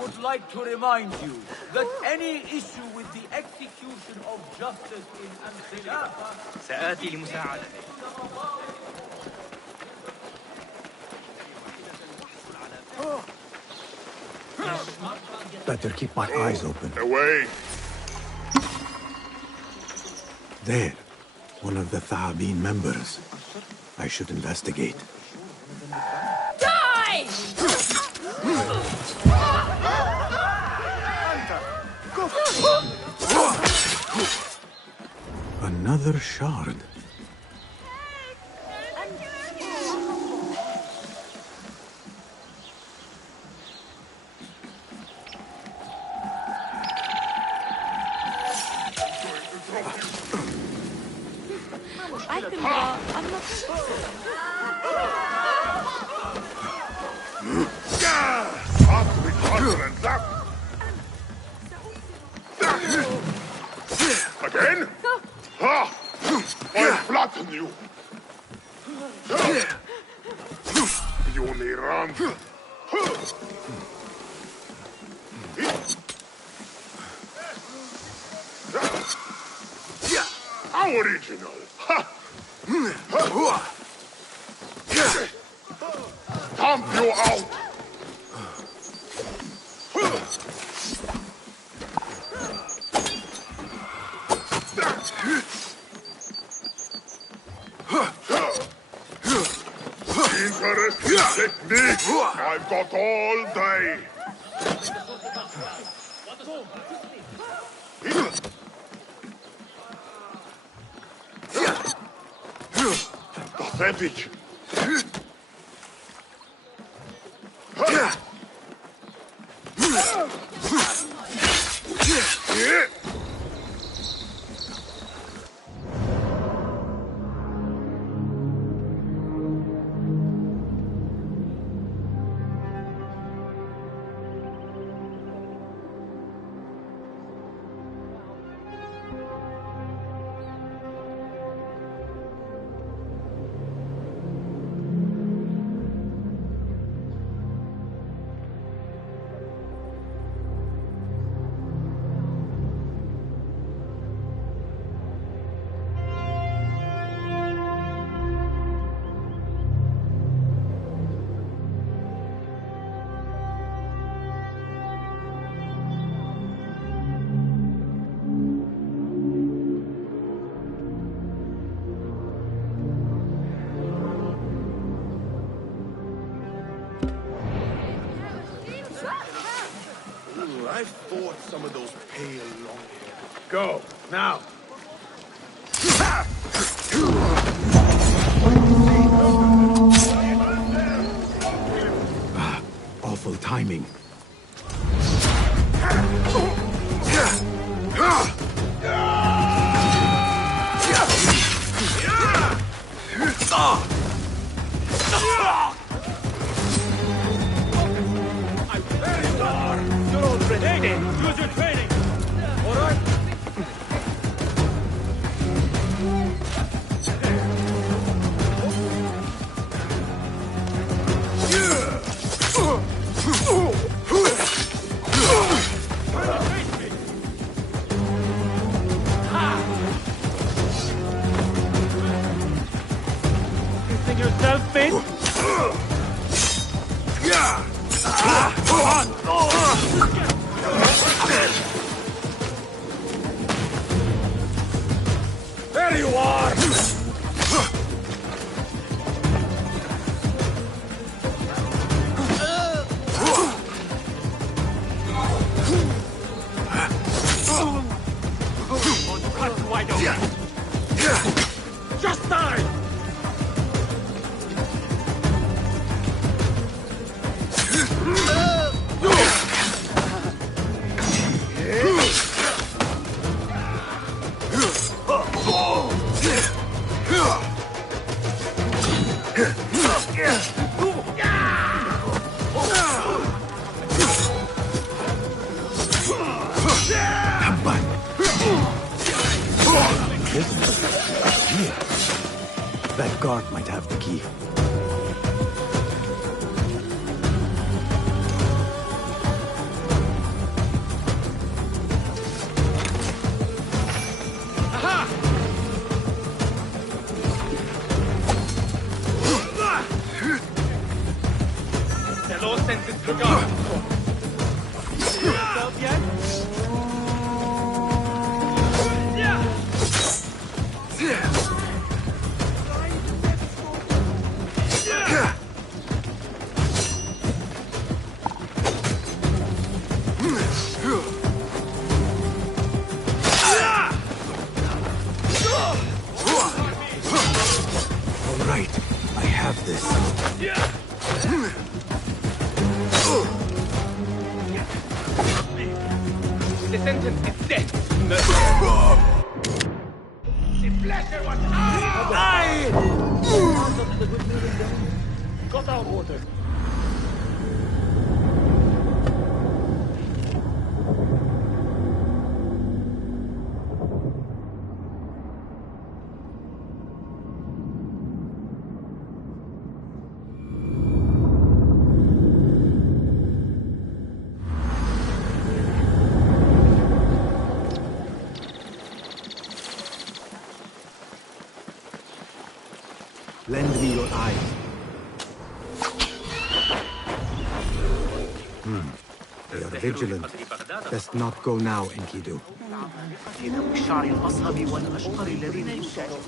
would like to remind you that any issue with the execution of justice in Amsterdam... سآتي لمساعدتك. Better keep my eyes open. Away! There. One of the Thaabin members. I should investigate. Die! Another shard. I can draw. I'm not... Up with harder and that! Again? Ha! I'll flatten you! You only run! Original! Ha! Dump you out! Interesting technique! I've got all day! Pathetic! I fought some of those pale long-haired. Go, now! Awful timing. Use your training! All right? You think yourself fit? There you are! Wide open. Just die! That guard might have the key. sentence regarding yourself yet? All right, I have this. The sentence is death. The pleasure was ours! Got our water. Lend me your eyes. They are vigilant. Best not go now, Enkidu. الشعر الأصهب والأشقر الذين يساعدون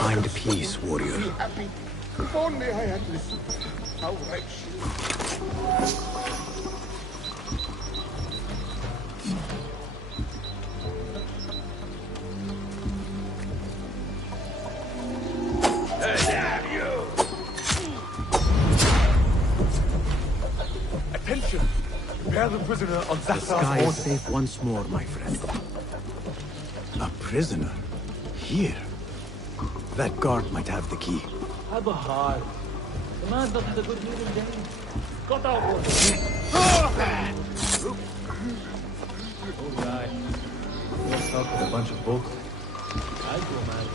Find peace, warrior. If only I had listened. How wretched. Attention! Prepare the prisoner on The Zasar's sky is order. safe once more, my friend. A prisoner? Here? That guard might have the key. هذا hard. The man's not had a good meal in days. Got our water. Alright. Let's talk with a bunch of books. I'll do a man.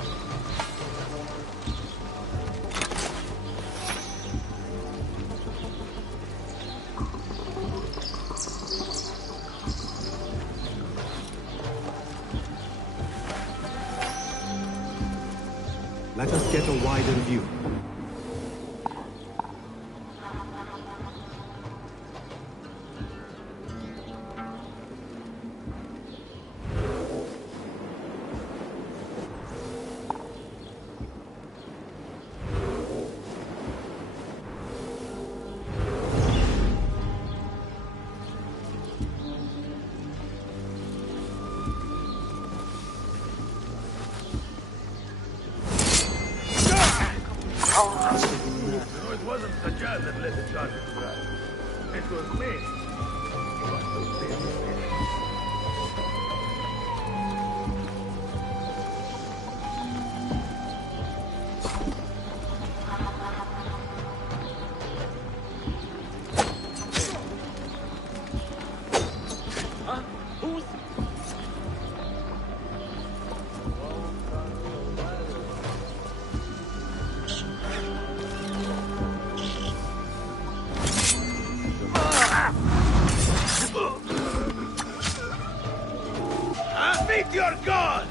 Let us get a wider view. No, it wasn't Sajjad that led the charge at Mirage. It was me. You must have been me. Huh? Who's... Meet your god!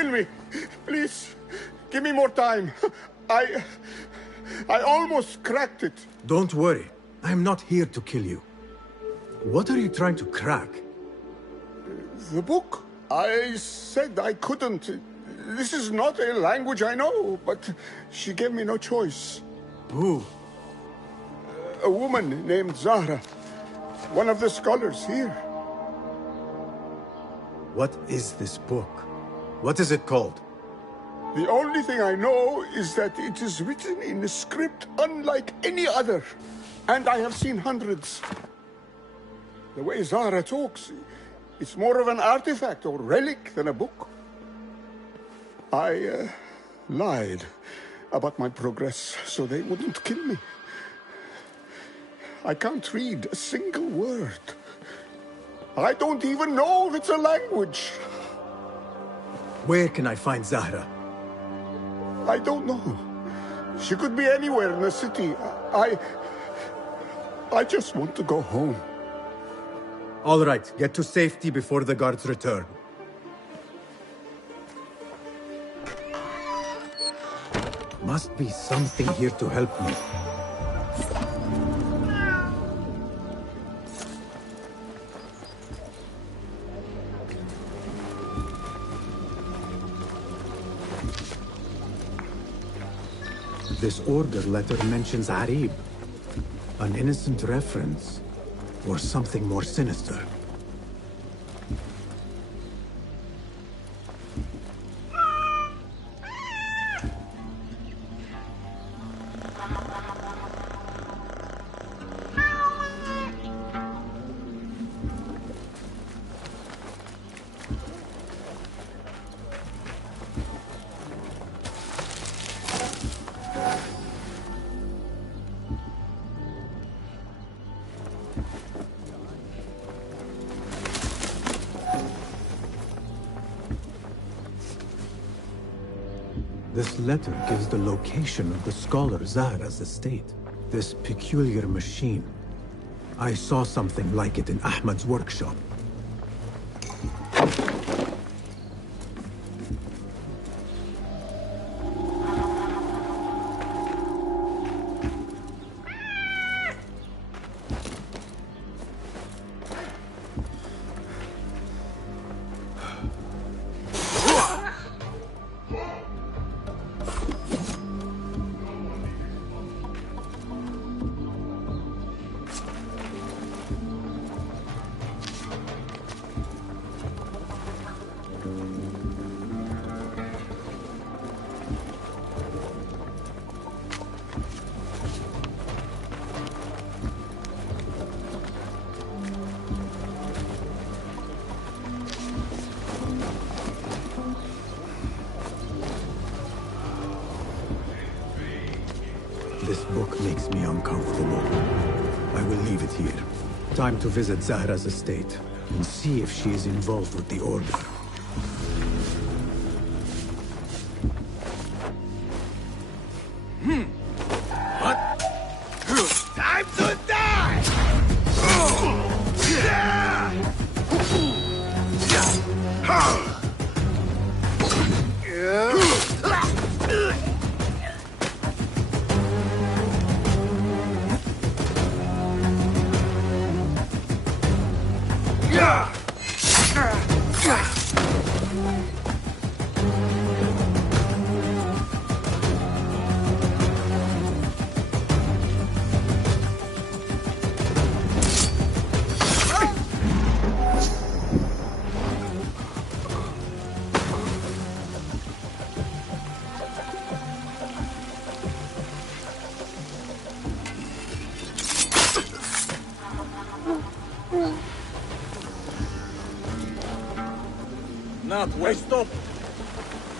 kill me. Please, give me more time. I almost cracked it. Don't worry. I'm not here to kill you. What are you trying to crack? The book. I said I couldn't. This is not a language I know, but she gave me no choice. Who? A woman named Zahra. One of the scholars here. What is this book? What is it called? The only thing I know is that it is written in a script unlike any other. And I have seen hundreds. The way Zahra talks, it's more of an artifact or relic than a book. I lied about my progress so they wouldn't kill me. I can't read a single word. I don't even know if it's a language. Where can I find Zahra? I don't know. She could be anywhere in the city. I just want to go home. All right, get to safety before the guards return. Must be something here to help me. This order letter mentions Arib. An innocent reference, or something more sinister. This letter gives the location of the scholar Zahra's estate. This peculiar machine. I saw something like it in Ahmad's workshop. This book makes me uncomfortable. I will leave it here. Time to visit Zahra's estate and see if she is involved with the order. Time to die! Not wait, stop.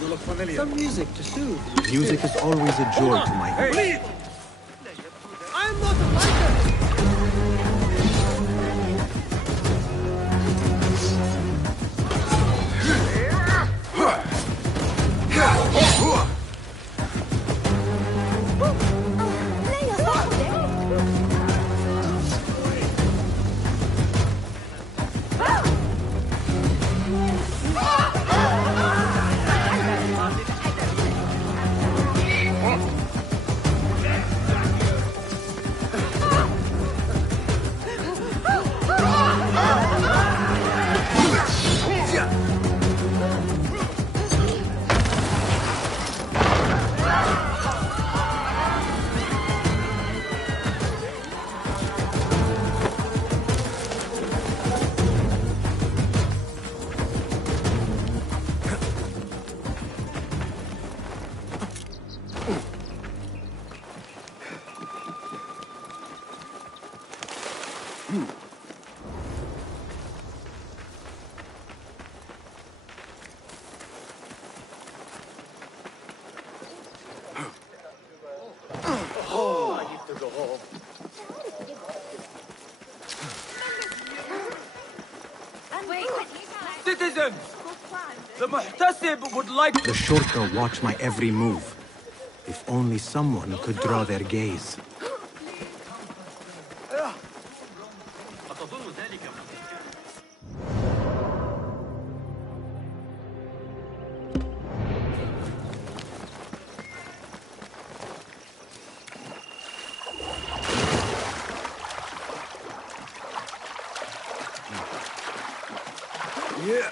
You look familiar. Some music to soothe. Music is always a joy to my ears. Hey, I'm not a fighter! Citizens, the Muhtasib would like... The Shorta watch my every move. If only someone could draw their gaze. Yeah.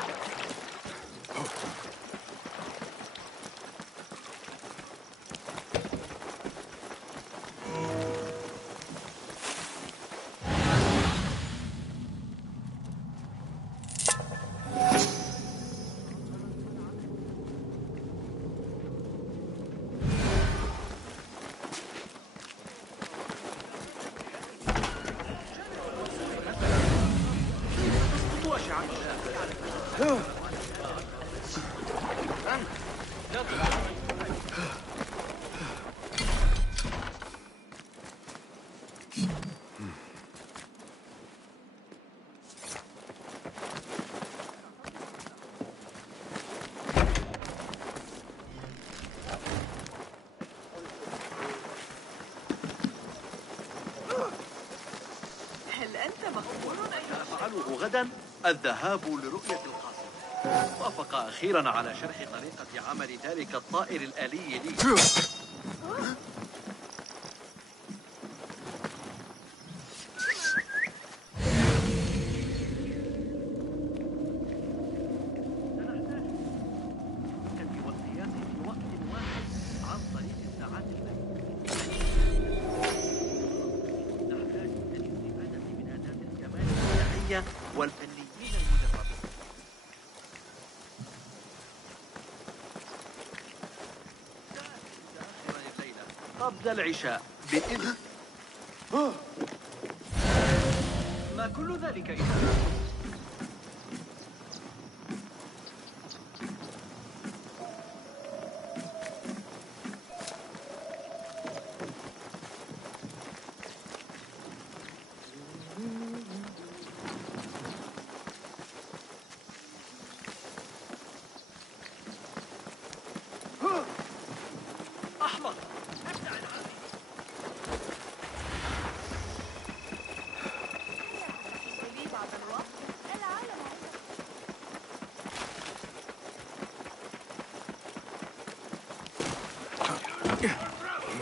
سأفعله غدا الذهاب لرؤية القاصر. وافق أخيرا على شرح طريقة عمل ذلك الطائر الآلي لي. والفنيين المدربين. الليلة قبل العشاء بإذن. ما كل ذلك إذا؟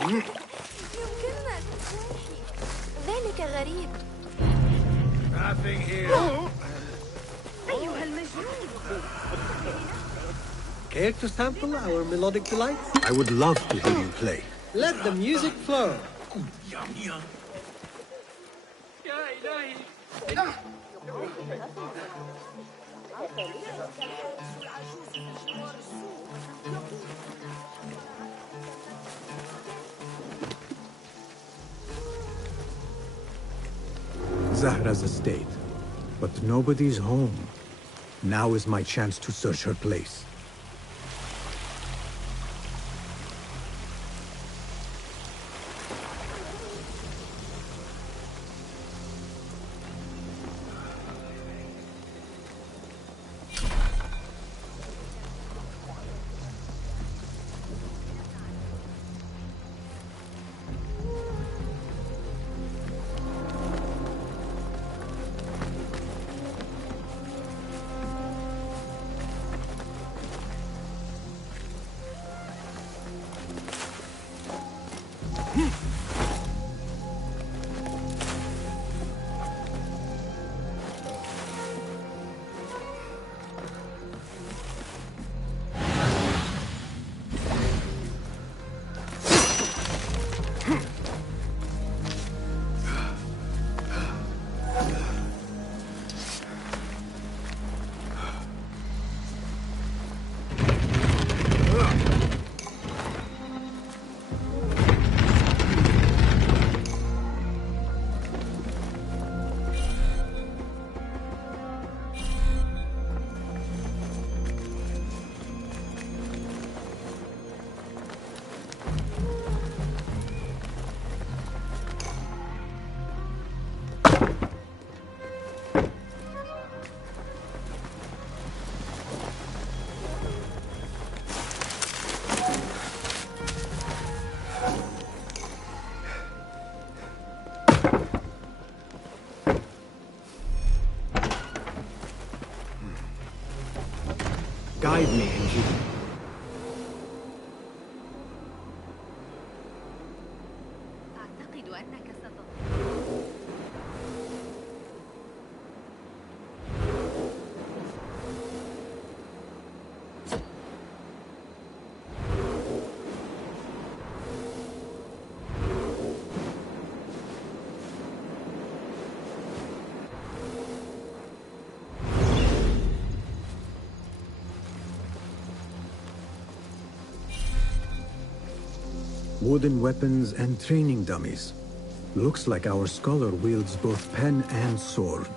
يمكننا ذلك غريب. Nothing here. أيها المجنون. Care to sample our melodic delights? I would love to hear you play. Let the music flow. يا إلهي. Zahra's estate. But nobody's home. Now is my chance to search her place. Guide me, Inji. أعتقد أنك ستضل. Wooden weapons and training dummies. Looks like our scholar wields both pen and sword.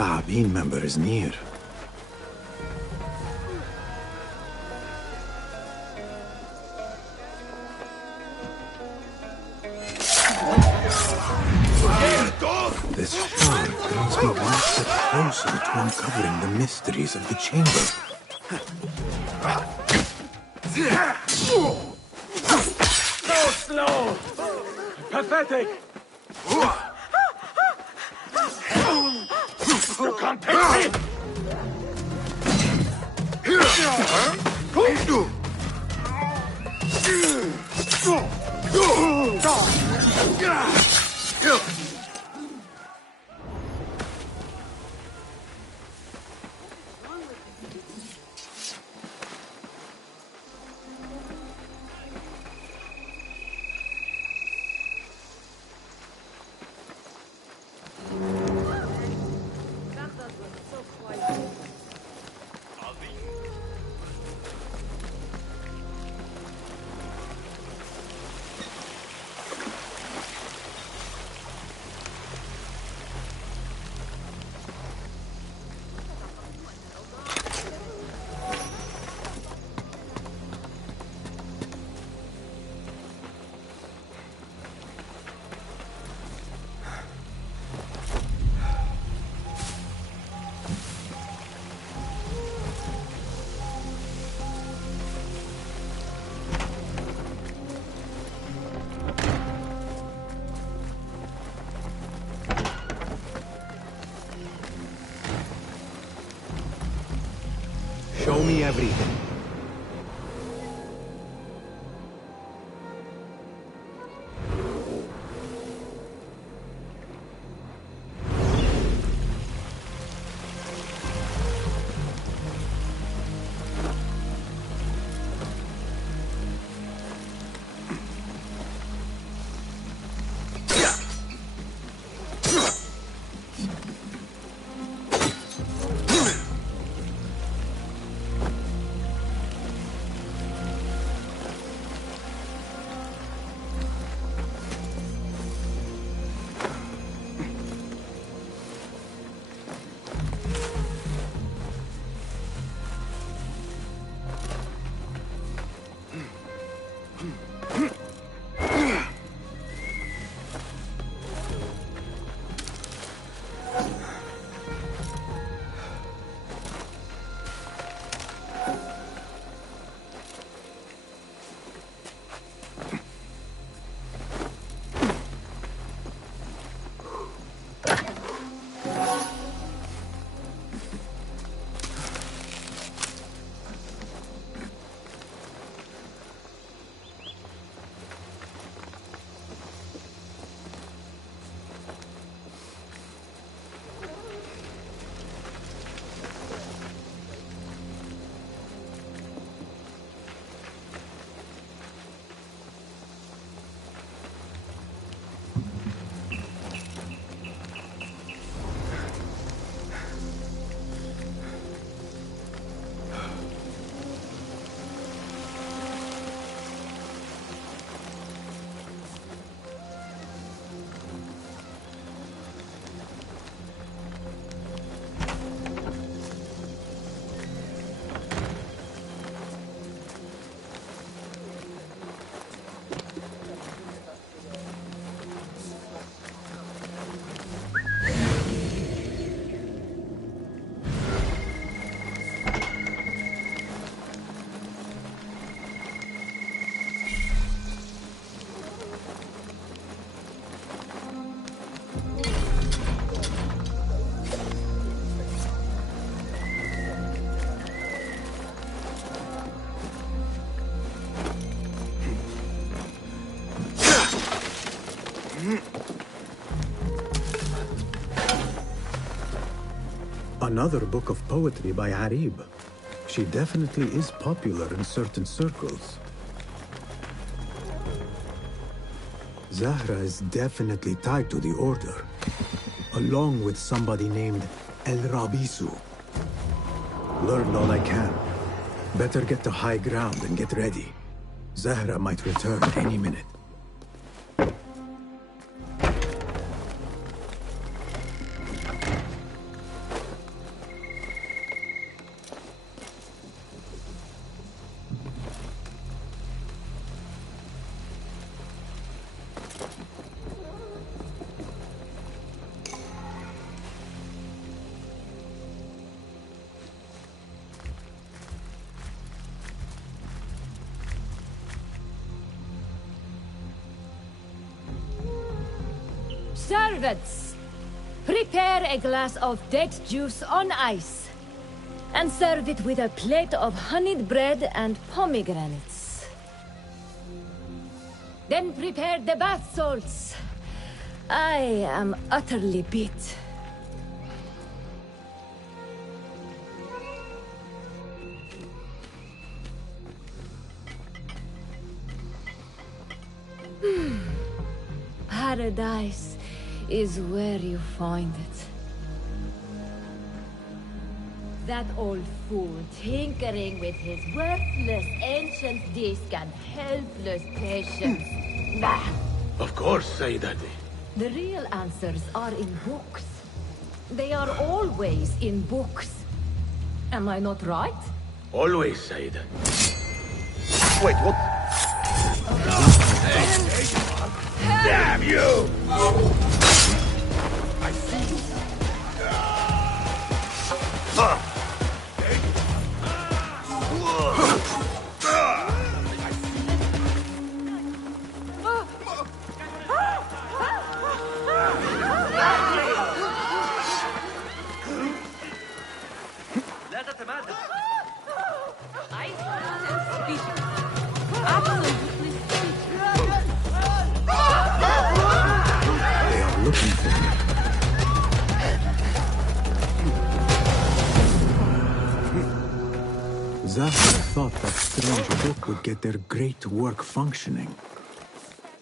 Tha'abin member is near. This shard brings me one step closer to uncovering the mysteries of the chamber. So slow! Pathetic! You can't take me! Show me everything. Another book of poetry by Arib. She definitely is popular in certain circles. Zahra is definitely tied to the Order, along with somebody named El Rabisu. Learned all I can. Better get to high ground and get ready. Zahra might return any minute. Servants, prepare a glass of date juice on ice, and serve it with a plate of honeyed bread and pomegranates. Then prepare the bath salts. I am utterly beat. Paradise is where you find it. That old fool tinkering with his worthless ancient disc and helpless patience. Bah! Of course, Sayyidati. The real answers are in books. They are always in books. Am I not right? Always, Sayyida. Wait, what? Damn you! I see you. لا تتمادى. They are looking for me. Zahra thought that strange book would get their great work functioning.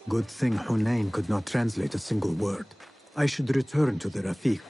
Good thing Hunain could not translate a single word. I should return to the Rafiq.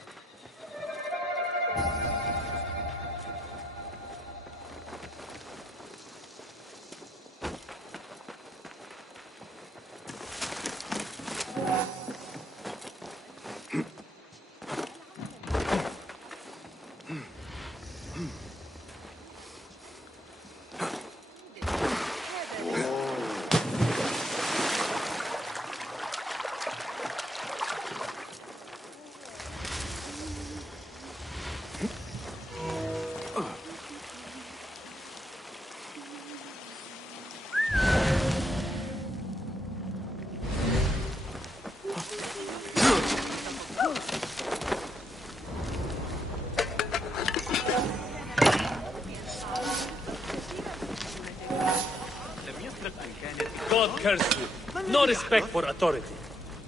God curse you. No respect for authority.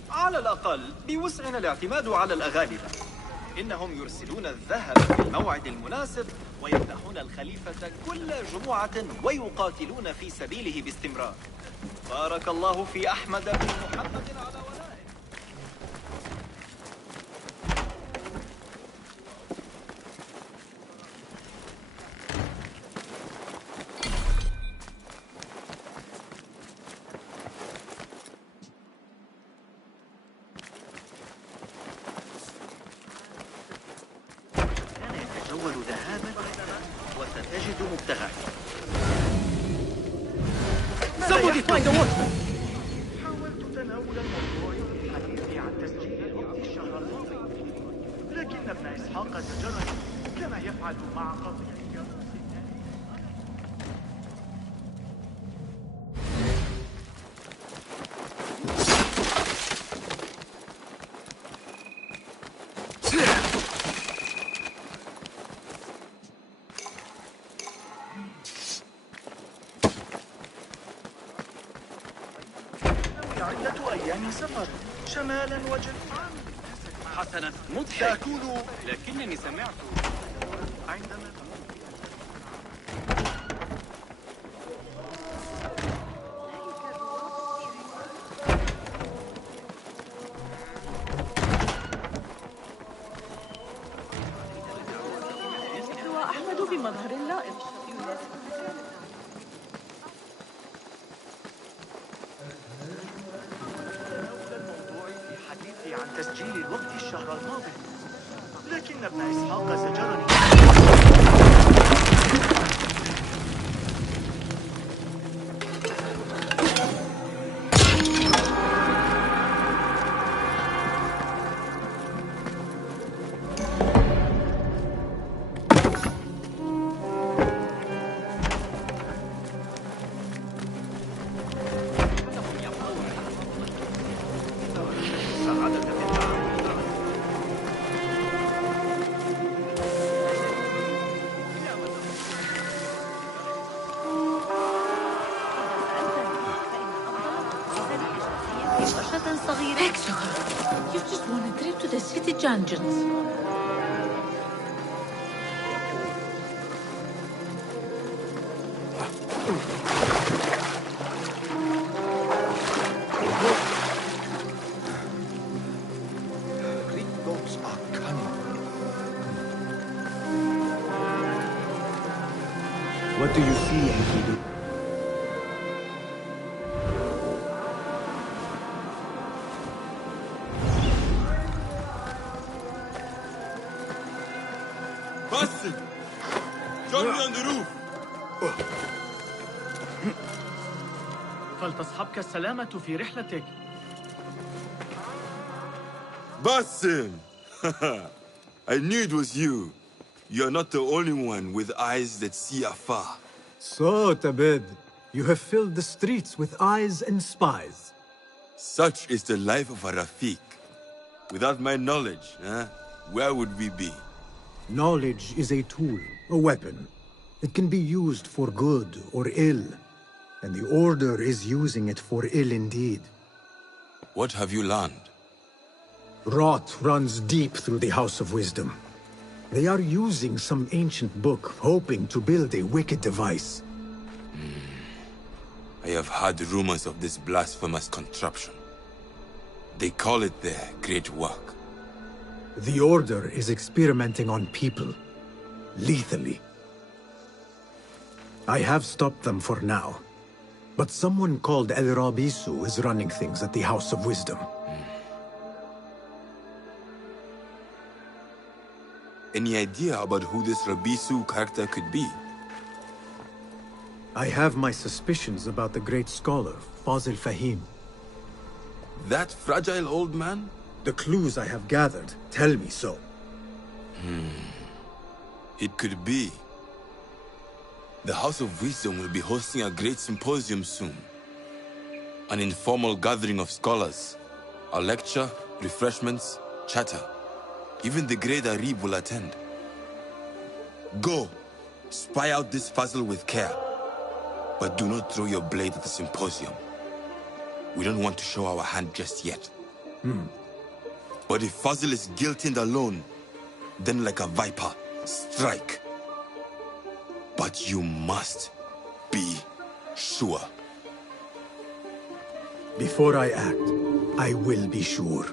على الأقل بوسعنا الاعتماد على الأغالبة. إنهم يرسلون الذهب في الموعد المناسب ويمنحون الخليفة كل جمعة ويقاتلون في سبيله باستمرار. بارك الله في أحمد بن محمد على ولائه. يتجول ذهابا وستجد مبتغاك. Somebody find a watchman! حاولت تناول الموضوع في الحديث عن تسجيل الوقت الشهر الماضي، لكن ابن إسحاق زجرني كما يفعل مع قضية عدة أيام سفر شمالا وجنوبا. حسنا مضحك. تأكل لكنني سمعت عندما وأحمد بمظهر لائق. عن تسجيل الوقت الشهر الماضي، لكن ابن إسحاق زجرني. You just want a trip to the city dungeons. Great gods are cunning. What do you see, Enkidu? Bassin! Join me on the roof! فلتصحبك السلامة في رحلتك. Bassin! I knew it was you. You're not the only one with eyes that see afar. So, Tabid, you have filled the streets with eyes and spies. Such is the life of a Rafiq. Without my knowledge, where would we be? Knowledge is a tool, a weapon. It can be used for good or ill, and the Order is using it for ill indeed. What have you learned? Rot runs deep through the House of Wisdom. They are using some ancient book, hoping to build a wicked device. I have heard rumors of this blasphemous contraption. They call it their great work. The Order is experimenting on people, lethally. I have stopped them for now, but someone called El Rabisu is running things at the House of Wisdom. Any idea about who this Rabisu character could be? I have my suspicions about the great scholar, Fazil Fahim. That fragile old man? The clues I have gathered tell me so. It could be. The House of Wisdom will be hosting a great symposium soon. An informal gathering of scholars. A lecture, refreshments, chatter. Even the great Arib will attend. Go, spy out this puzzle with care. But do not throw your blade at the symposium. We don't want to show our hand just yet. But if Fazil is guilty and alone, then like a viper, strike. But you must be sure. Before I act, I will be sure.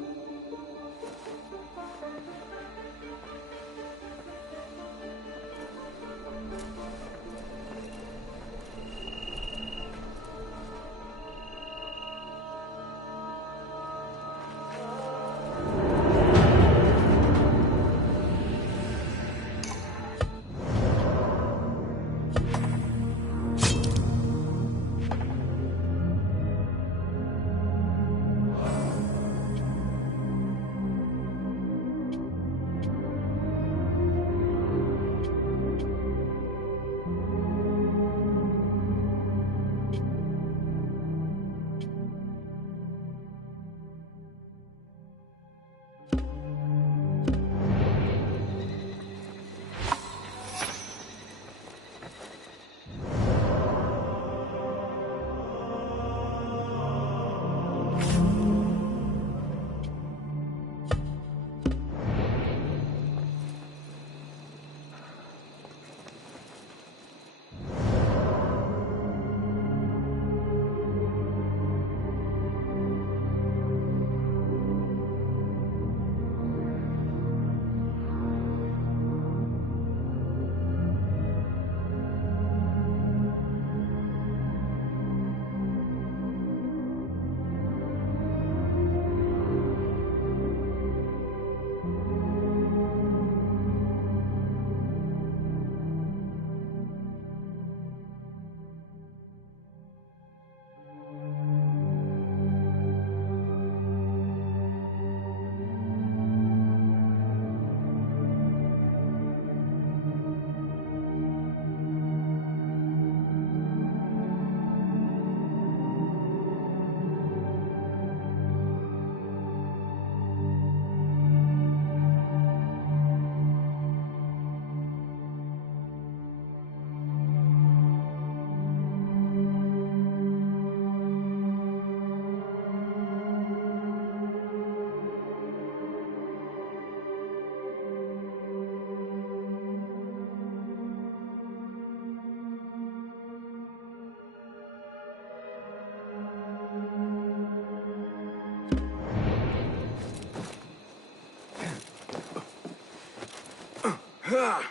أمي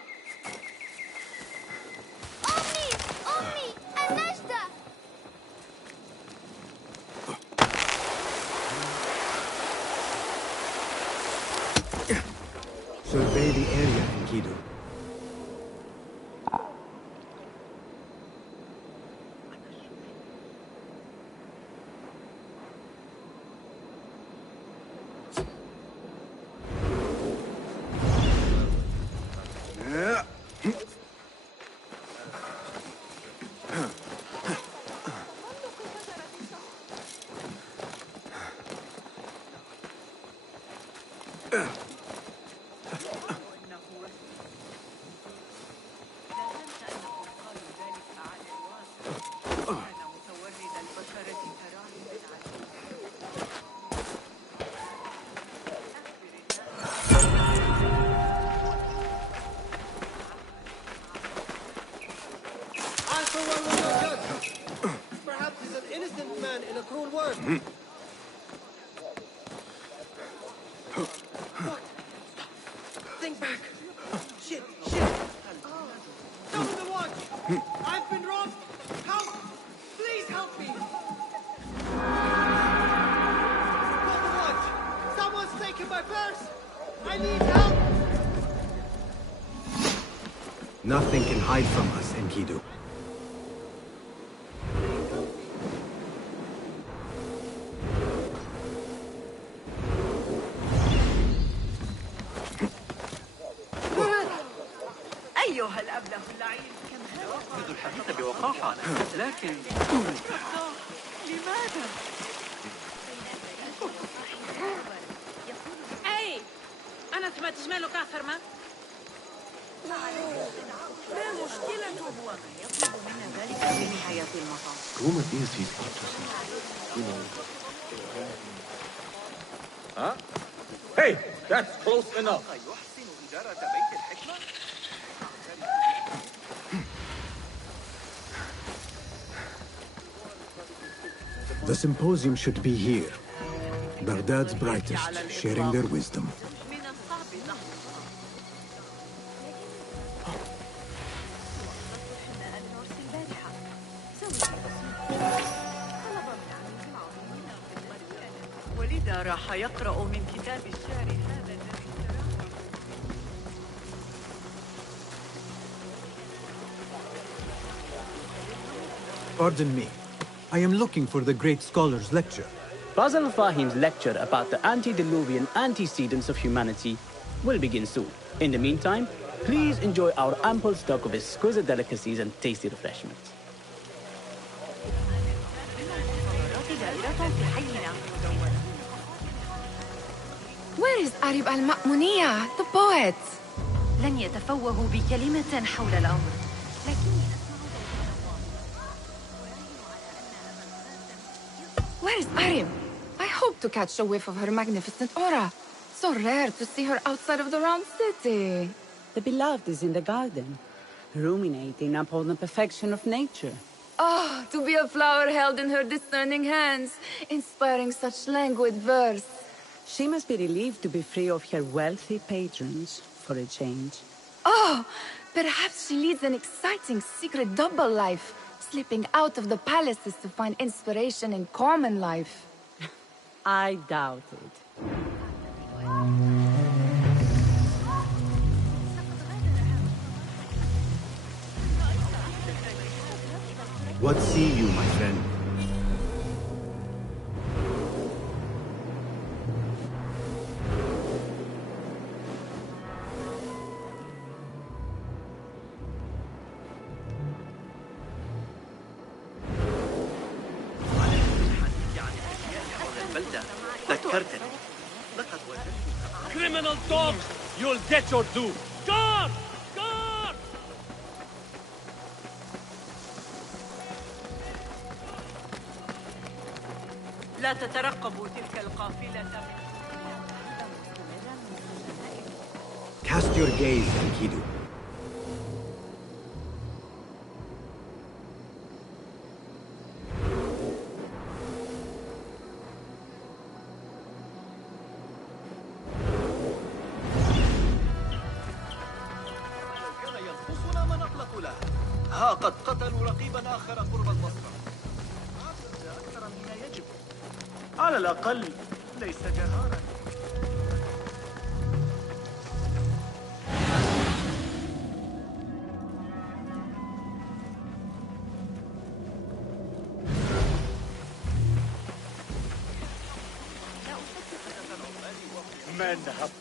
أمي النجدة. Survey the area, Enkidu. Perhaps he's an innocent man in a cruel world. What? Think back. Shit. Someone the watch. I've been robbed. Help! Please help me. Call the watch. Someone's taken my purse. I need help. Nothing can hide from us, Enkidu. أيها الأبله اللعين يريد الحديث بوقاحة لكن لماذا؟ أي أنا سمعت جمالك آخر ما مشكلته هو يطلب منا ذلك في نهاية المطاف. Huh? Hey, that's close enough. يحسن إدارة بيت الحكمة؟ The symposium should be here. Baghdad's brightest, sharing their wisdom. من الصعب ضحكها. ولذا راح يقرأ من كتاب الشعر هذا الذي اشتراه. Pardon me. I am looking for the great scholar's lecture. Basil Fahim's lecture about the antediluvian antecedents of humanity will begin soon. In the meantime, please enjoy our ample stock of exquisite delicacies and tasty refreshments. Where is Arib al-Ma'muniya, the poet? لن يتفوه بكلمة حول الأمر. Where is Arib? I hope to catch a whiff of her magnificent aura. So rare to see her outside of the round city. The beloved is in the garden, ruminating upon the perfection of nature. Oh, to be a flower held in her discerning hands, inspiring such languid verse. She must be relieved to be free of her wealthy patrons, for a change. Oh, perhaps she leads an exciting secret double life, slipping out of the palaces to find inspiration in common life. I doubt it. What see you, my friend? Criminal dogs! You'll get your due! Guard! Guard! لا تترقبوا تلك القافلة. Cast your gaze, Enkidu. لقد قتلوا رقيبا آخر قرب المصرف. أكثر مما يجب. على الأقل ليس جهارا.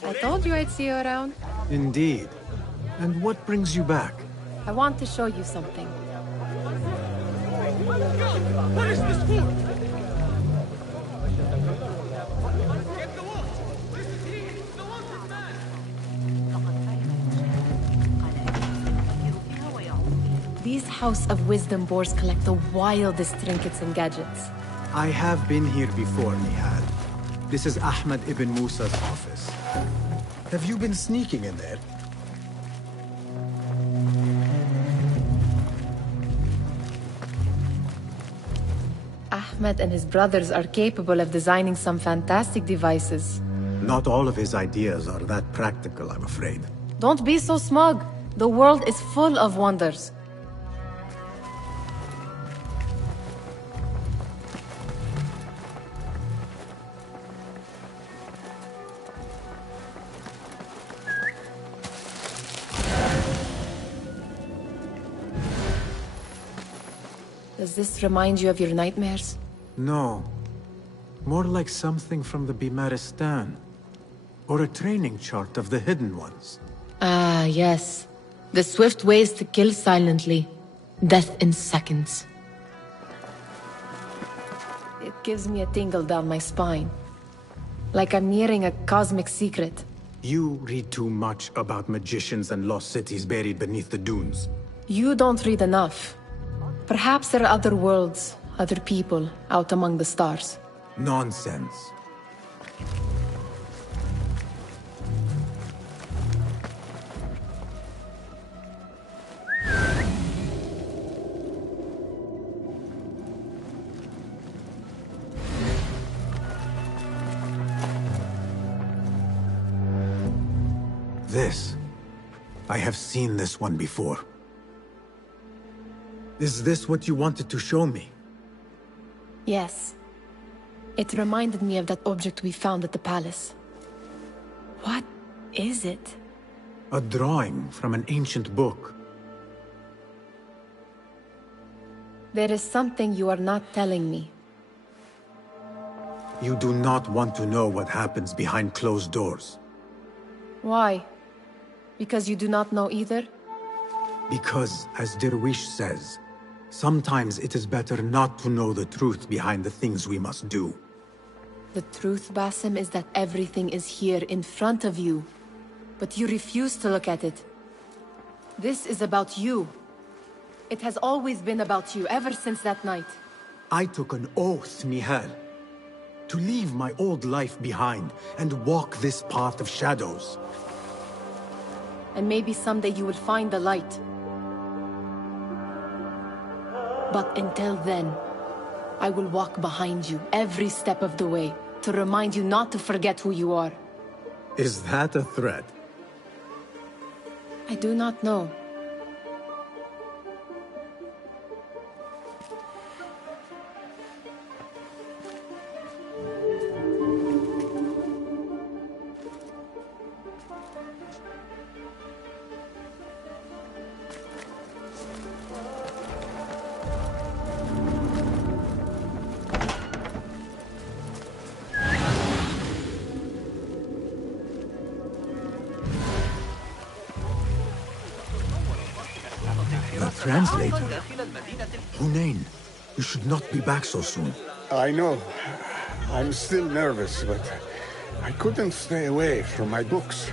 I told you I'd see you around. Indeed. And what brings you back? I want to show you something. What is this for? These House of Wisdom boars collect the wildest trinkets and gadgets. I have been here before, Nihal. This is Ahmed ibn Musa's office. Have you been sneaking in there? Ahmed and his brothers are capable of designing some fantastic devices. Not all of his ideas are that practical, I'm afraid. Don't be so smug. The world is full of wonders. Does this remind you of your nightmares? No. More like something from the Bimaristan. Or a training chart of the Hidden Ones. Ah, yes. The swift ways to kill silently. Death in seconds. It gives me a tingle down my spine. Like I'm nearing a cosmic secret. You read too much about magicians and lost cities buried beneath the dunes. You don't read enough. Perhaps there are other worlds, other people, out among the stars. Nonsense. This. I have seen this one before. Is this what you wanted to show me? Yes. It reminded me of that object we found at the palace. What is it? A drawing from an ancient book. There is something you are not telling me. You do not want to know what happens behind closed doors. Why? Because you do not know either? Because, as Derwish says, sometimes it is better not to know the truth behind the things we must do. The truth, Basim, is that everything is here in front of you. But you refuse to look at it. This is about you. It has always been about you, ever since that night. I took an oath, Nihal, to leave my old life behind and walk this path of shadows. And maybe someday you will find the light. But until then, I will walk behind you every step of the way to remind you not to forget who you are. Is that a threat? I do not know. Translator. Hunain, you should not be back so soon. I know. I'm still nervous, but I couldn't stay away from my books.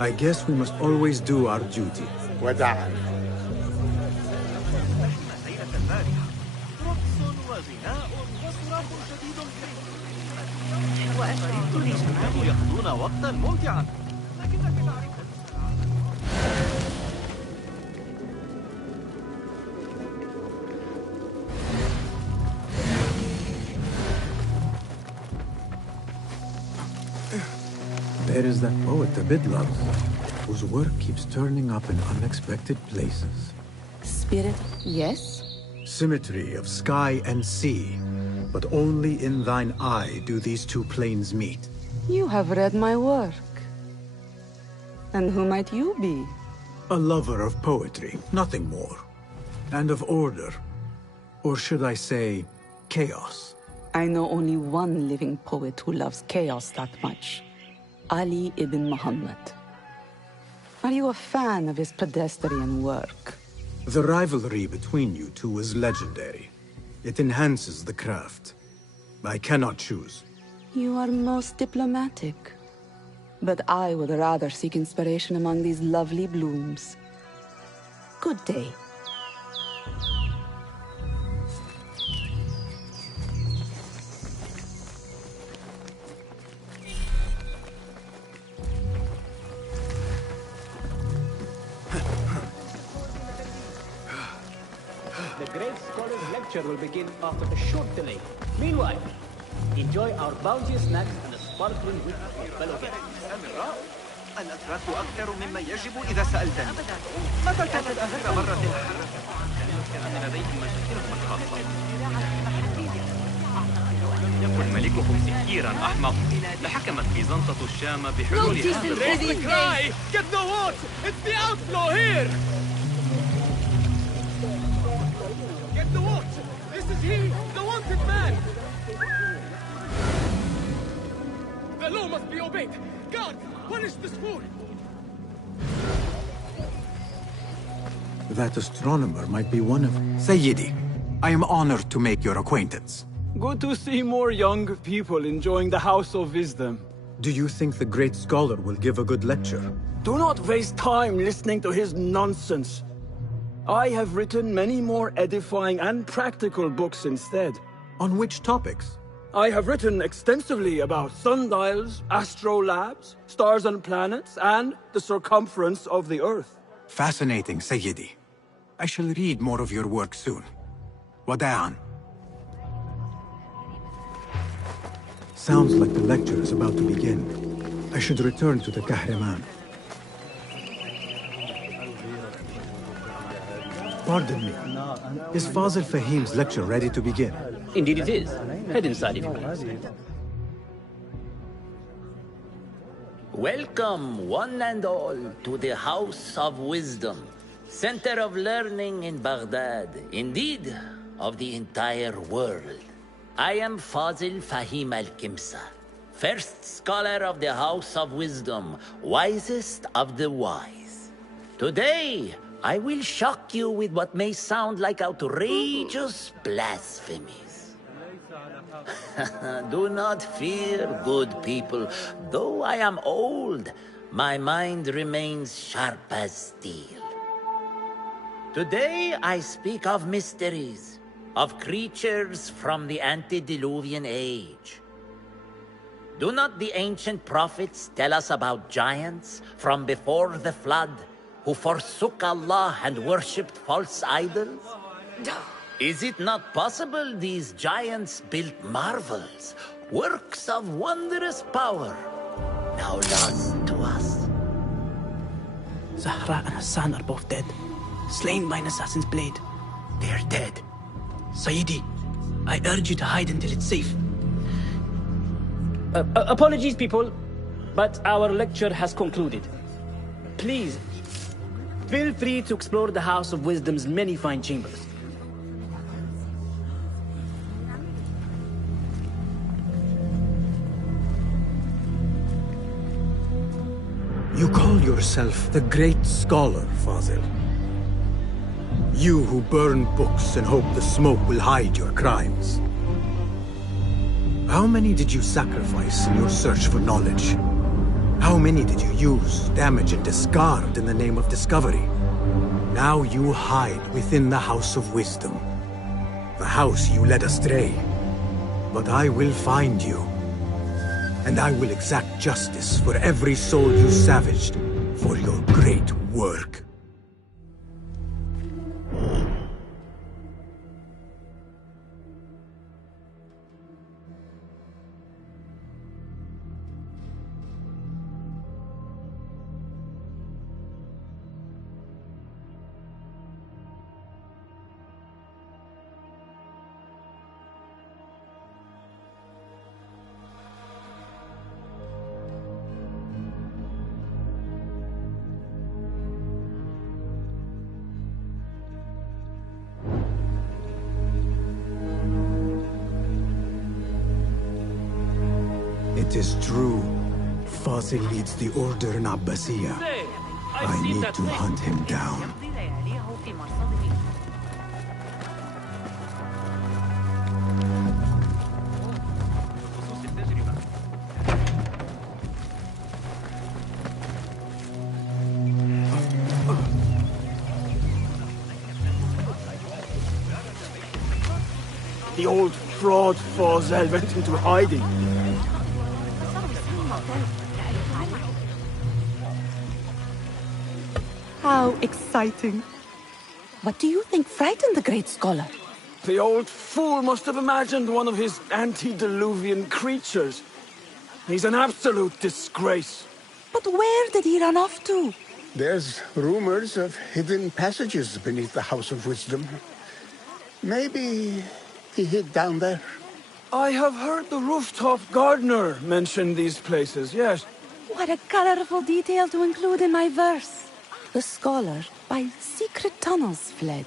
I guess we must always do our duty. وداعا. كانوا يقضون وقتا ممتعا. There is that poet Abid loves, whose work keeps turning up in unexpected places. spirit? Yes? Symmetry of sky and sea, but only in thine eye do these two planes meet. You have read my work. And who might you be? A lover of poetry, nothing more. And of order. Or should I say, chaos. I know only one living poet who loves chaos that much. Ali ibn Muhammad. Are you a fan of his pedestrian work? The rivalry between you two is legendary. It enhances the craft. I cannot choose. You are most diplomatic. But I would rather seek inspiration among these lovely blooms. Good day. The Great Scholar's lecture will begin after a short delay. Meanwhile, enjoy our bounteous snacks and a sparkling with our fellow guests. سامراء، الأتراك أكثر مما يجب إذا سألتني. متى كانت آخر مرة كان لديهم مشاكلهم الخاصة. يكن ملكهم سكيرا أحمق لحكمت بيزنطة الشام بحلول هذا Raise the cry! Get the watch! It's the outlaw here! Get the watch! This is he, the wanted man! The law must be obeyed! Guard, punish this fool! That astronomer might be one of... Sayyidi, I am honored to make your acquaintance. Good to see more young people enjoying the House of Wisdom. Do you think the great scholar will give a good lecture? Do not waste time listening to his nonsense. I have written many more edifying and practical books instead. On which topics? I have written extensively about sundials, astrolabes, stars and planets, and the circumference of the Earth. Fascinating, Sayyidi. I shall read more of your work soon. Wada'an. Sounds like the lecture is about to begin. I should return to the Kahraman. Pardon me. Is Fazil Fahim's lecture ready to begin? Indeed it is. Head inside if you please. Welcome, one and all, to the House of Wisdom, center of learning in Baghdad, indeed, of the entire world. I am Fazil Fahim al-Kimsa, first scholar of the House of Wisdom, wisest of the wise. Today, I will shock you with what may sound like outrageous blasphemies. Do not fear, good people. Though I am old, my mind remains sharp as steel. Today I speak of mysteries, of creatures from the antediluvian age. Do not the ancient prophets tell us about giants from before the flood who forsook Allah and worshipped false idols? Is it not possible these giants built marvels, works of wondrous power, now lost to us? Zahra and Hassan are both dead, slain by an assassin's blade. They are dead. Sayyidi, I urge you to hide until it's safe. Apologies, people, but our lecture has concluded. Please, feel free to explore the House of Wisdom's many fine chambers. You call yourself the great scholar, Fazil. You who burn books and hope the smoke will hide your crimes. How many did you sacrifice in your search for knowledge? How many did you use, damage, and discard in the name of discovery? Now you hide within the House of Wisdom. The house you led astray. But I will find you. And I will exact justice for every soul you savaged for your great work. it is true. Fasil leads the Order in Abbasiyah. I need to hunt him down. The old fraud Fazel went into hiding. How exciting. What do you think frightened the great scholar? The old fool must have imagined one of his antediluvian creatures. He's an absolute disgrace. But where did he run off to? There's rumors of hidden passages beneath the House of Wisdom. Maybe he hid down there. I have heard the rooftop gardener mention these places, yes. What a colorful detail to include in my verse. The scholar by secret tunnels fled,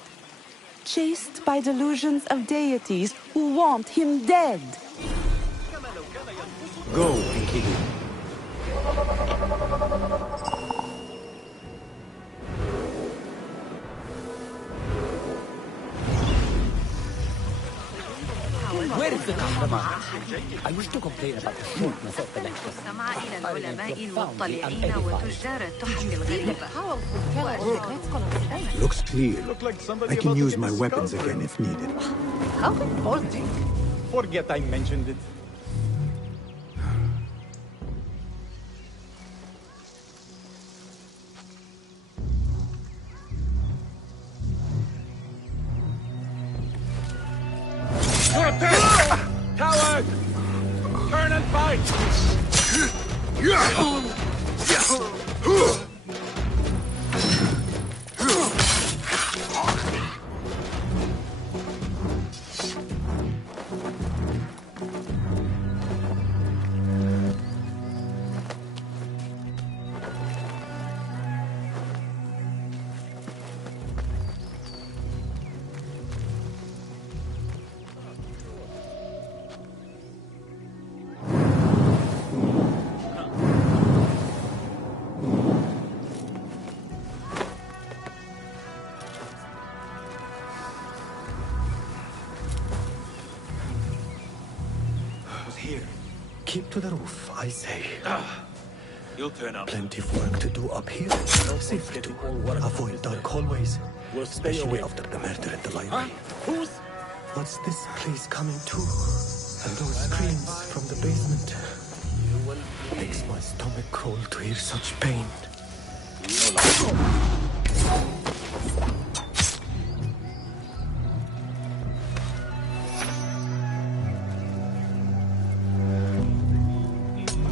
chased by delusions of deities who want him dead. Go, Enkidu. Where is the Kahraman? I wish to complain about the smoothness of the lecture. استمع إلى العلماء المطلعين وتجار التحف الغريبة. Looks clear. I can use my weapons again if needed. How revolting. Forget I mentioned it. Coward! Turn and fight! Keep to the roof, I say. You'll turn up. Plenty of work to do up here. Safe to avoid dark hallways, especially after the murder at the library. What's this place coming to? And those screams from the basement. Makes my stomach crawl to hear such pain.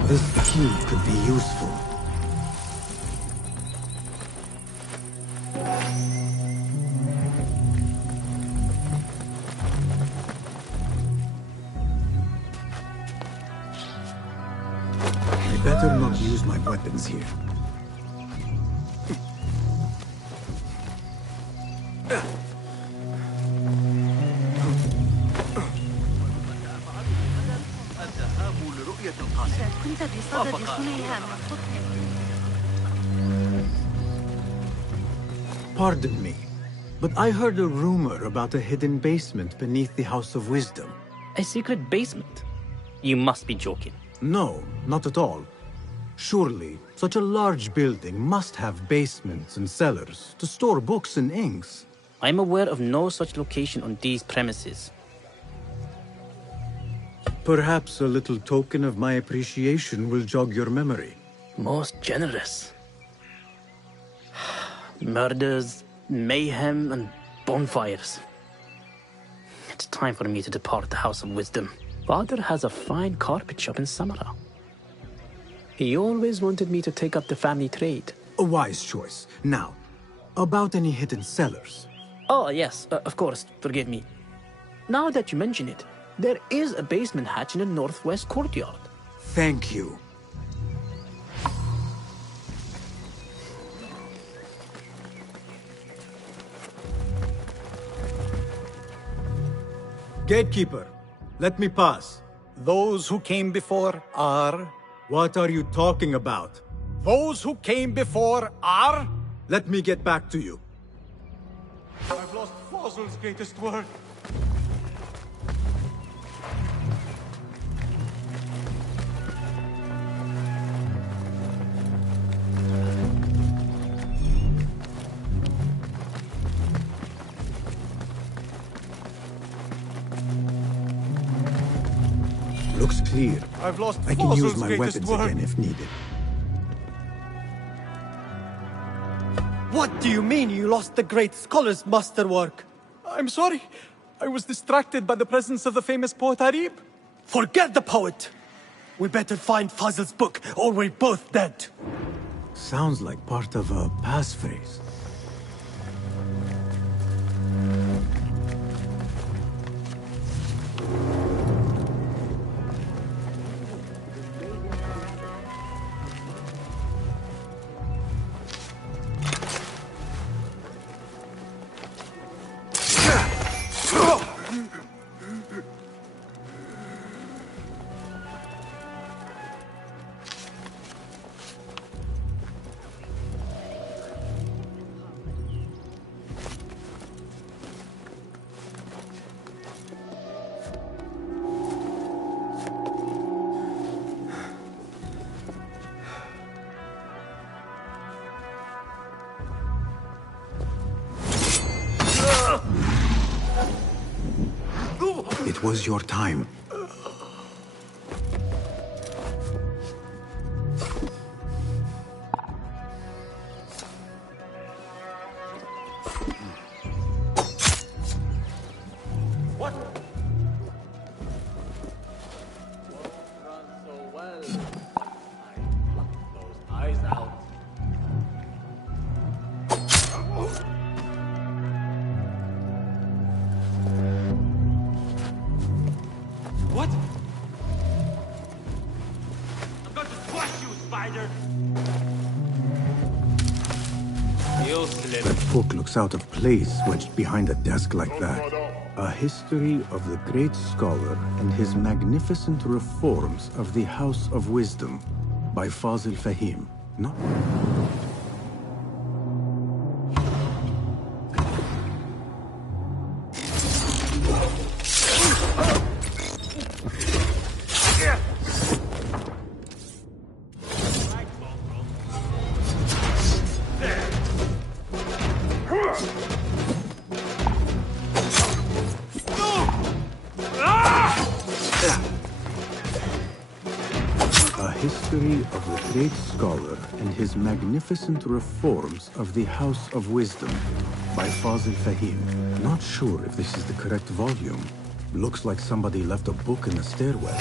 This key could be useful. I better not use my weapons here. كنت بصدد صنعها من فضلك. Pardon me, but I heard a rumor about a hidden basement beneath the House of Wisdom. A secret basement? You must be joking. No, not at all. Surely, such a large building must have basements and cellars to store books and inks. I'm aware of no such location on these premises. Perhaps a little token of my appreciation will jog your memory. Most generous. Murders, mayhem, and bonfires. It's time for me to depart the House of Wisdom. Father has a fine carpet shop in Samara. He always wanted me to take up the family trade. A wise choice. Now, about any hidden cellars? Oh, yes, of course, forgive me. Now that you mention it, there is a basement hatch in the northwest courtyard. Thank you. Gatekeeper, let me pass. Those who came before are... What are you talking about? Those who came before are... Let me get back to you. I've lost Fazl's greatest work. Looks clear. I've lost I can use my greatest weapons work. again if needed. What do you mean you lost the great scholar's masterwork? I'm sorry. I was distracted by the presence of the famous poet Arib. Forget the poet! We better find Fazl's book, or we're both dead. Sounds like part of a passphrase. It was your time. What? Run so well. I plucked those eyes out. What? I'm going to squash you, spider! Useless. That book looks out of place wedged behind a desk like that. A history of the great scholar and his magnificent reforms of the House of Wisdom by Fazl Fahim. No? A history of the great scholar and his magnificent reforms of the House of Wisdom by Fazl Fahim. Not sure if this is the correct volume. Looks like somebody left a book in the stairwell.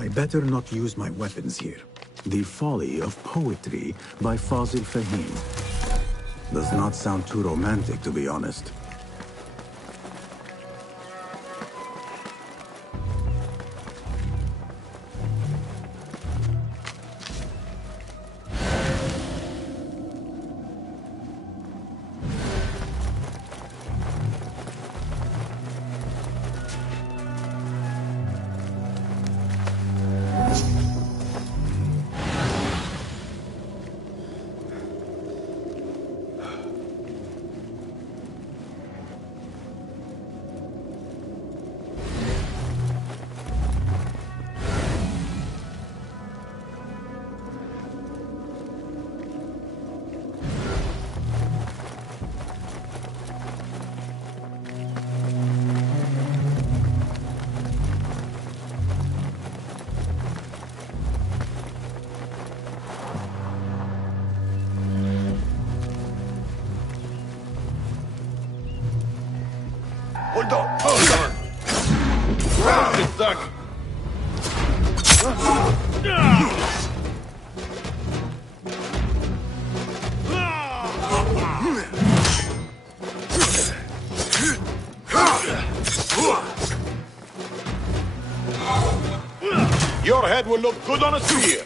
I better not use my weapons here. The Folly of Poetry by Fazl Fahim. Does not sound too romantic, to be honest. Hold on! Hold on! Get stuck! Your head will look good on a spear.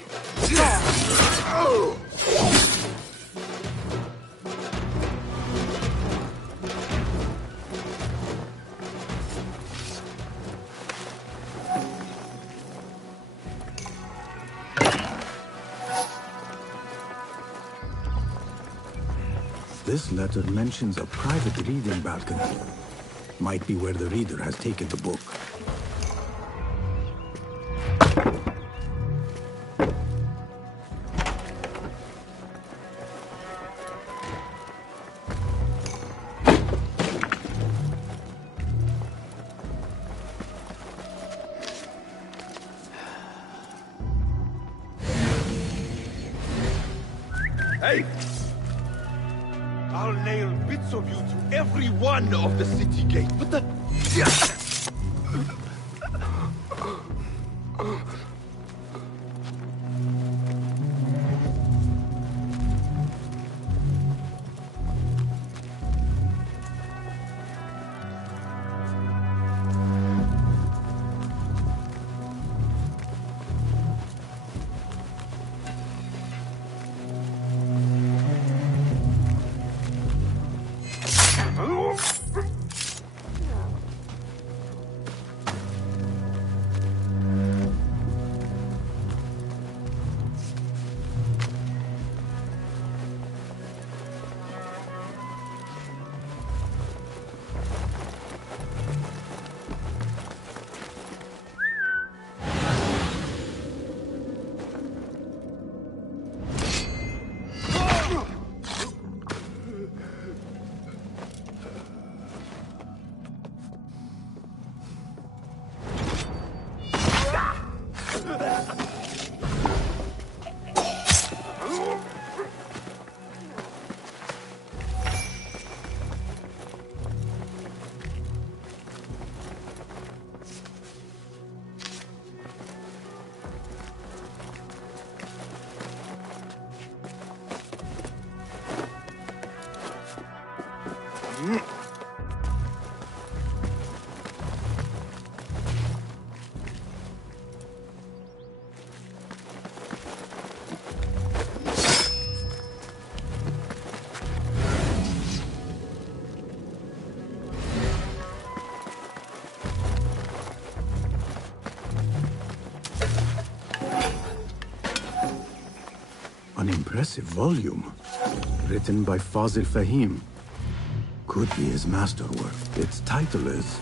This letter mentions a private reading balcony. Might be where the reader has taken the book. Hey! I'll nail bits of you to every one of the city gates. What the... An impressive volume, written by Fazil Fahim. Could be his masterwork. Its title is,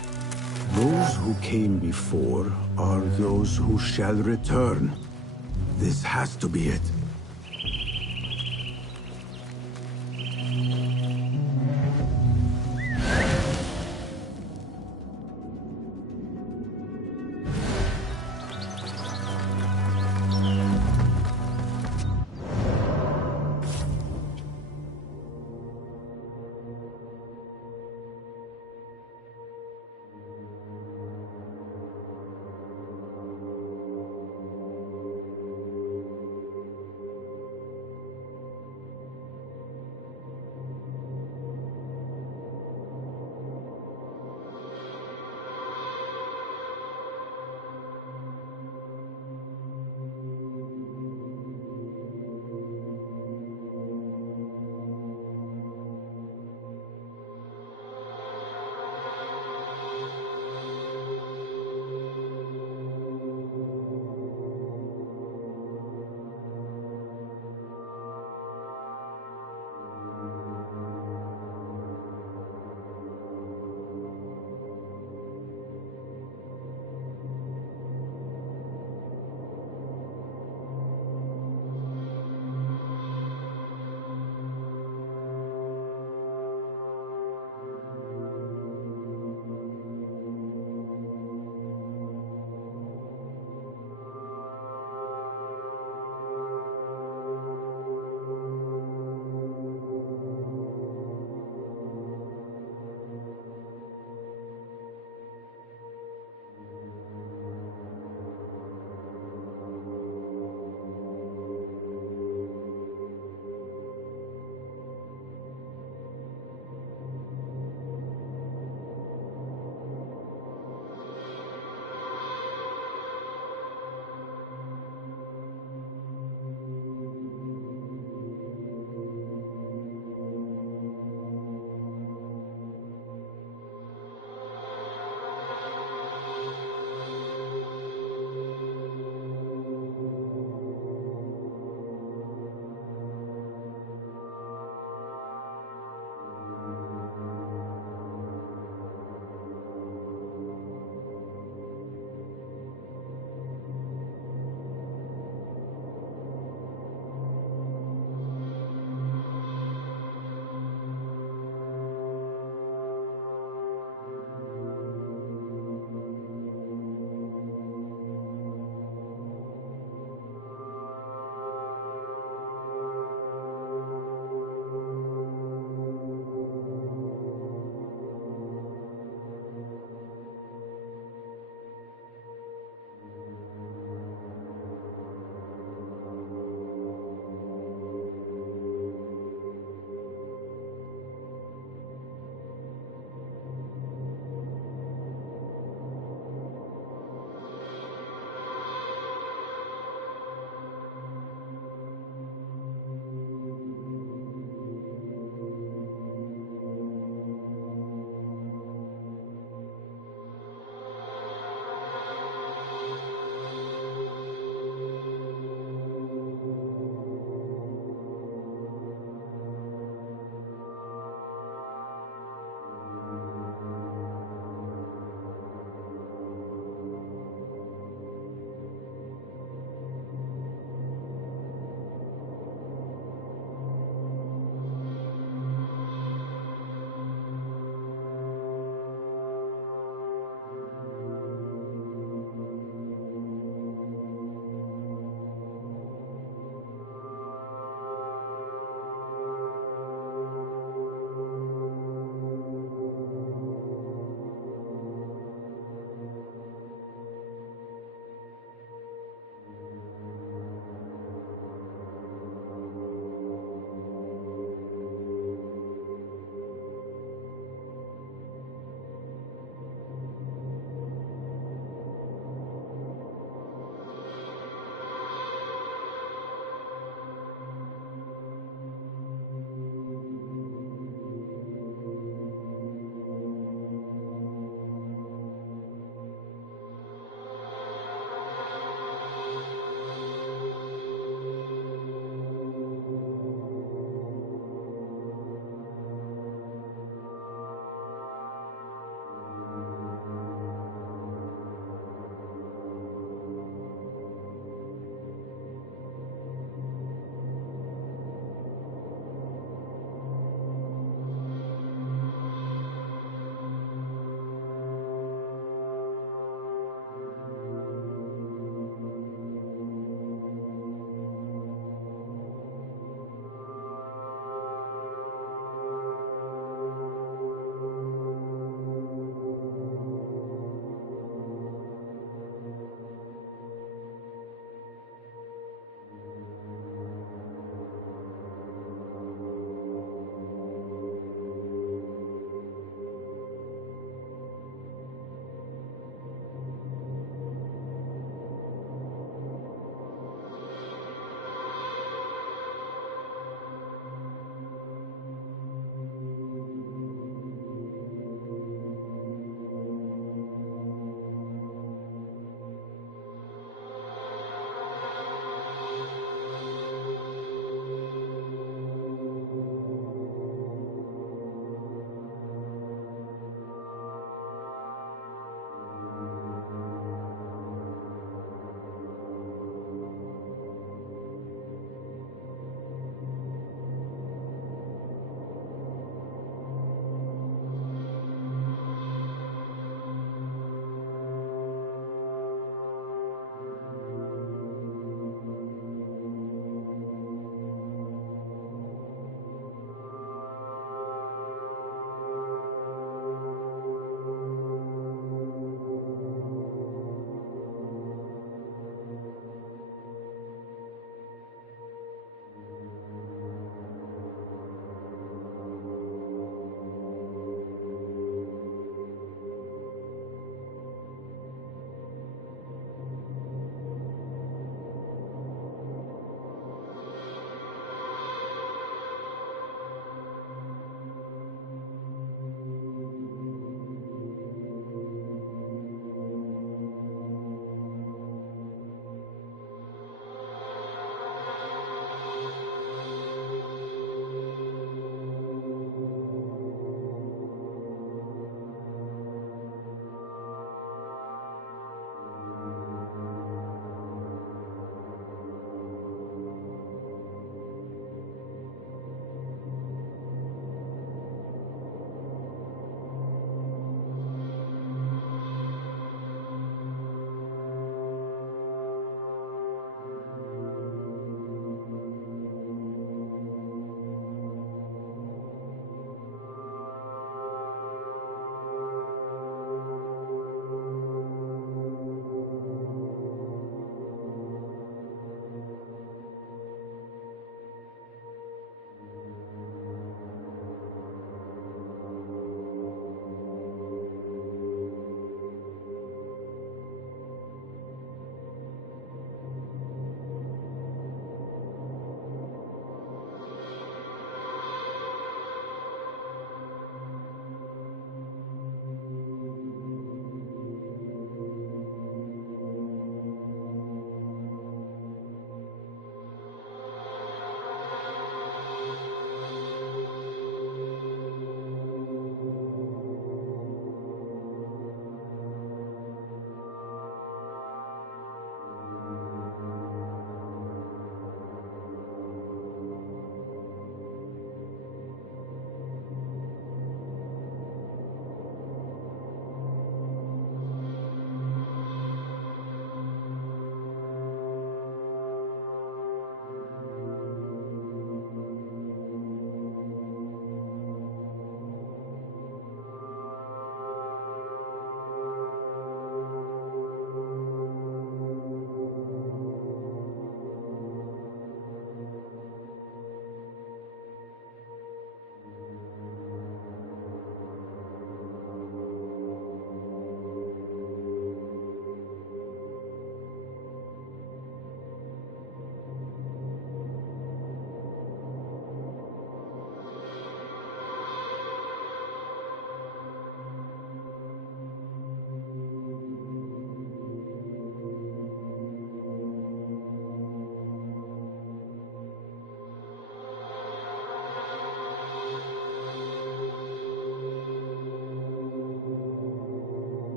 Those Who Came Before Are Those Who Shall Return. This has to be it.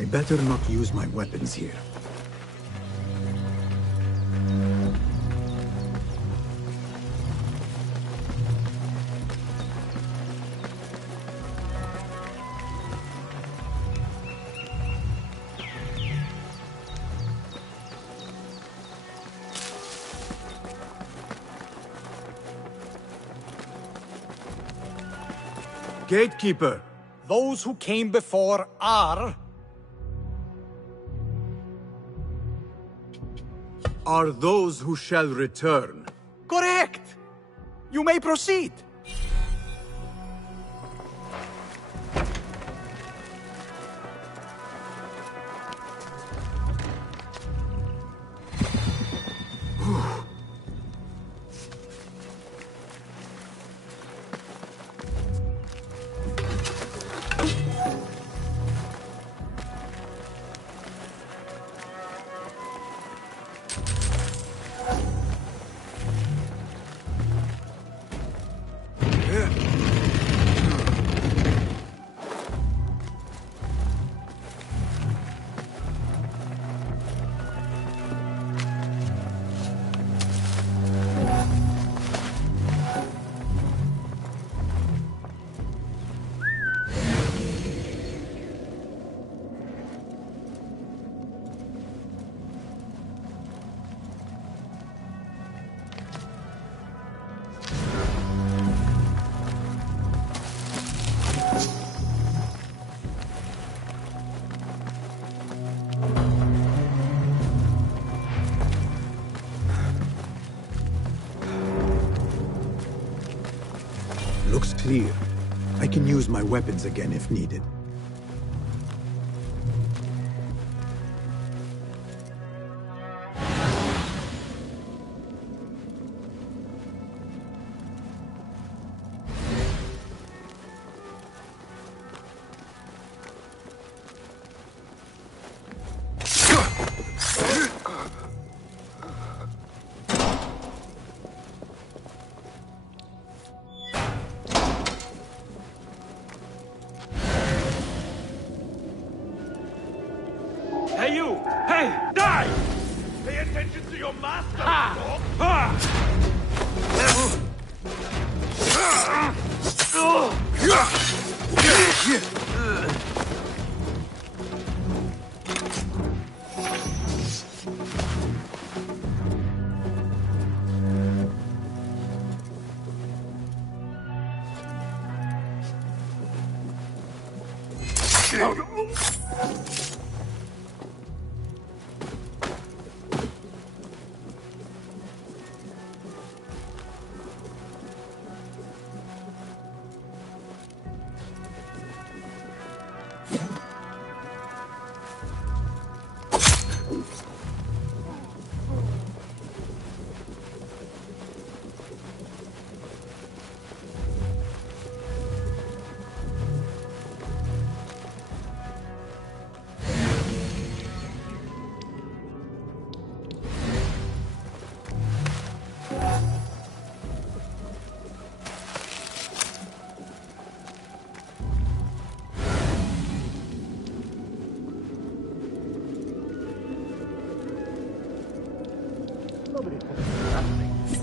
I better not use my weapons here. Gatekeeper! Those who came before are those who shall return. correct! You may proceed! Looks clear. I can use my weapons again if needed. Hey, you! Hey, die! Pay attention to your master, dog!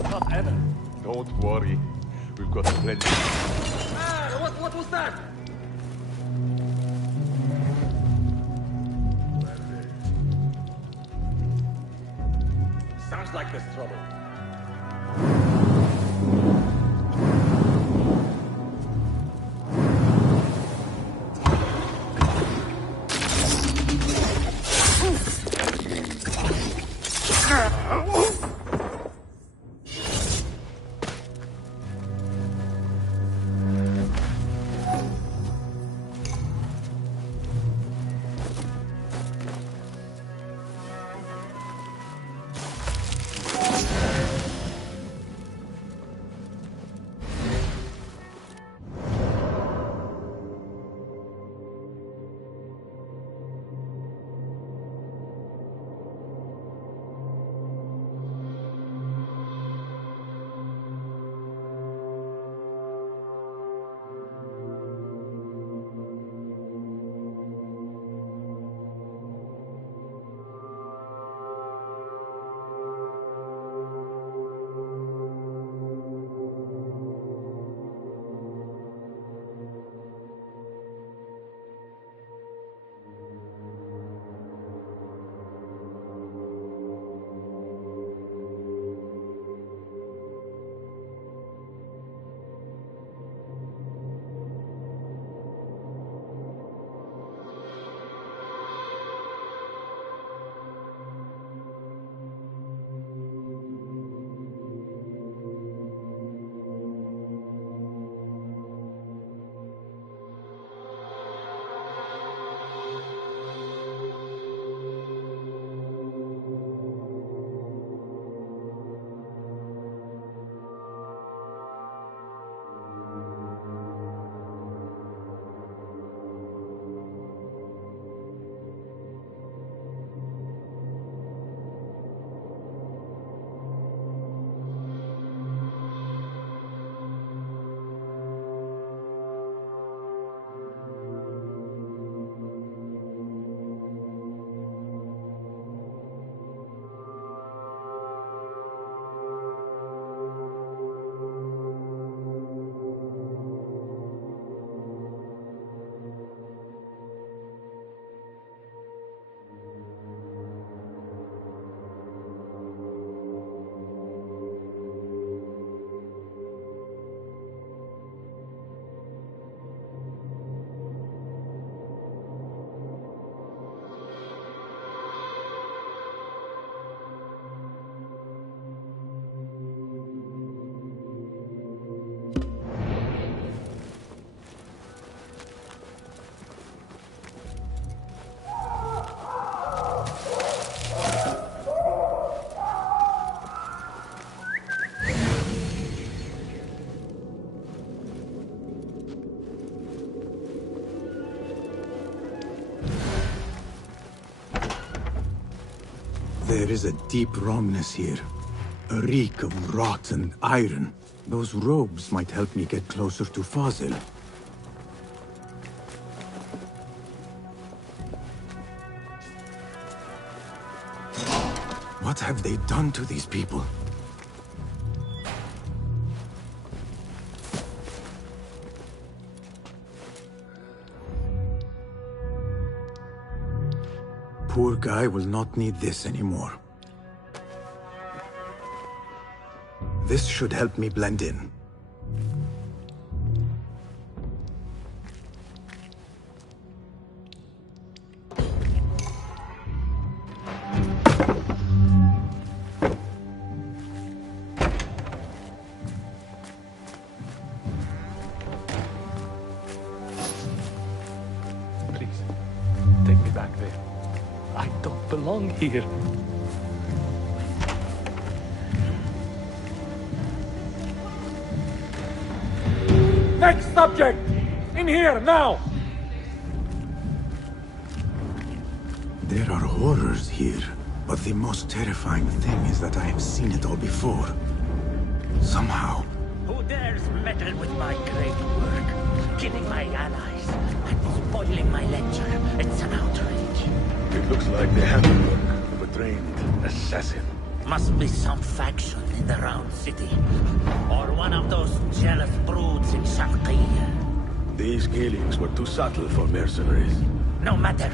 Not ever. Don't worry. We've got plenty. What was that? Sounds like there's trouble. There is a deep wrongness here. A reek of rot and iron. Those robes might help me get closer to Fazil. What have they done to these people? Poor guy will not need this anymore. This should help me blend in. Please, take me back there. I don't belong here. Next subject! In here, now! There are horrors here, but the most terrifying thing is that I have seen it all before. Somehow. Who dares meddle with my great work? Killing my allies and spoiling my lecture. It's an outrage. It looks like the handwork of a trained assassin. Must be some faction in the Round City. Or one of those jealous broods in Sharqiyya. These killings were too subtle for mercenaries. No matter.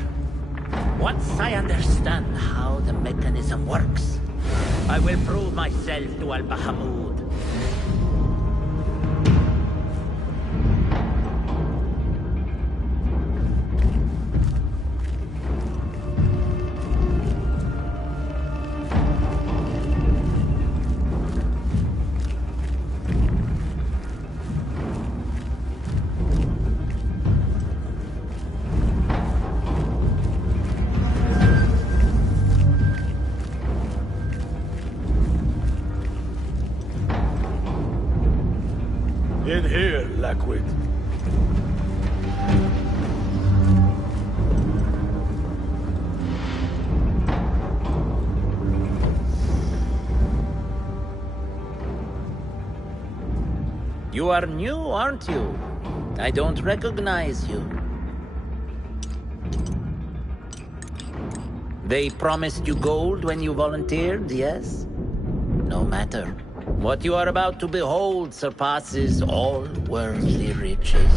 Once I understand how the mechanism works, I will prove myself to Al-Bahamud. In here, Lackwit. You are new, aren't you? I don't recognize you. They promised you gold when you volunteered, yes? No matter. What you are about to behold surpasses all worldly riches.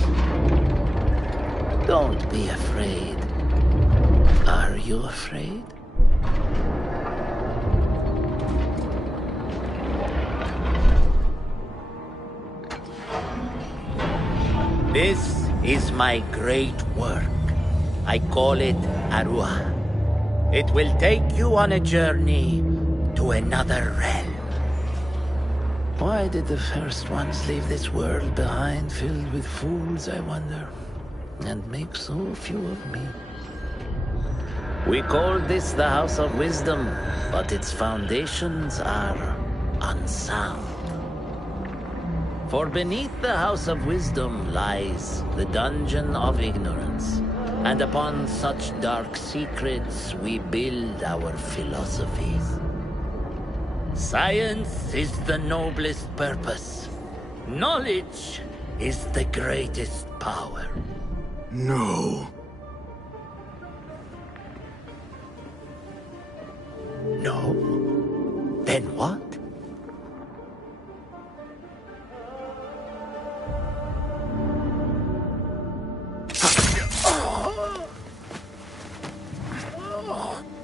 Don't be afraid. Are you afraid? This is my great work. I call it Arua. It will take you on a journey to another realm. Why did the first ones leave this world behind filled with fools, I wonder, and make so few of me? We called this the House of Wisdom, but its foundations are unsound. For beneath the House of Wisdom lies the Dungeon of Ignorance, and upon such dark secrets we build our philosophies. Science is the noblest purpose. Knowledge is the greatest power. No. No? Then what?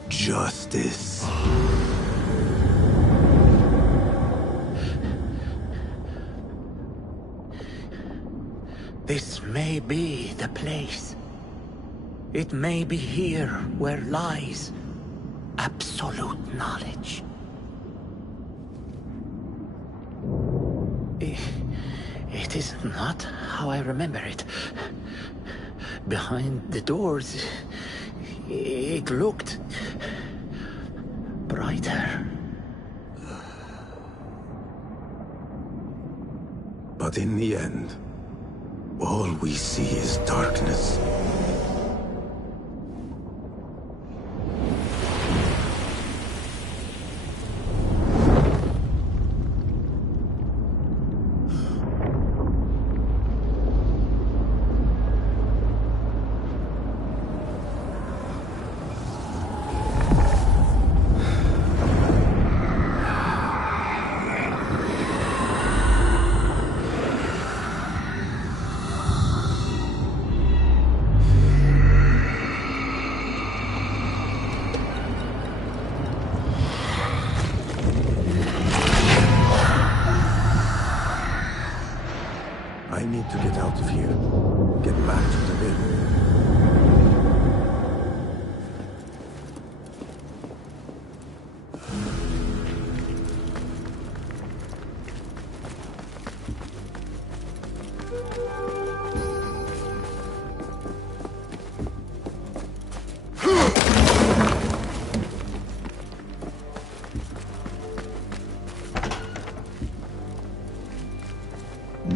Justice. This may be the place. It may be here where lies absolute knowledge. It is not how I remember it. Behind the doors, it looked brighter. But in the end, all we see is darkness. need to get out of here. Get back to the inn.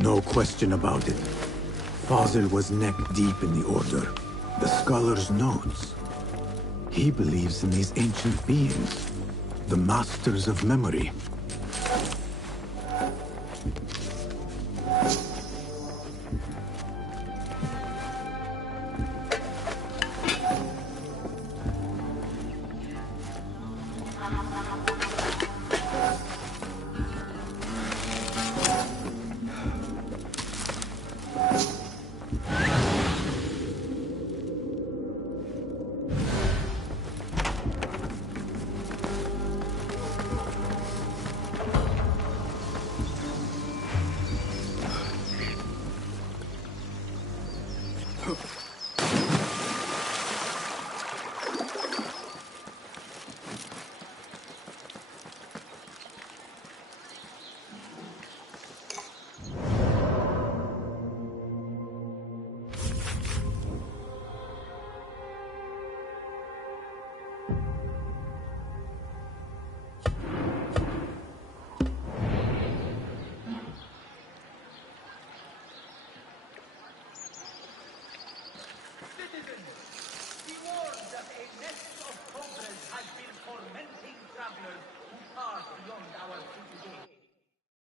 No question about it. Fazil was neck-deep in the Order. The scholar's notes. He believes in these ancient beings, the masters of memory.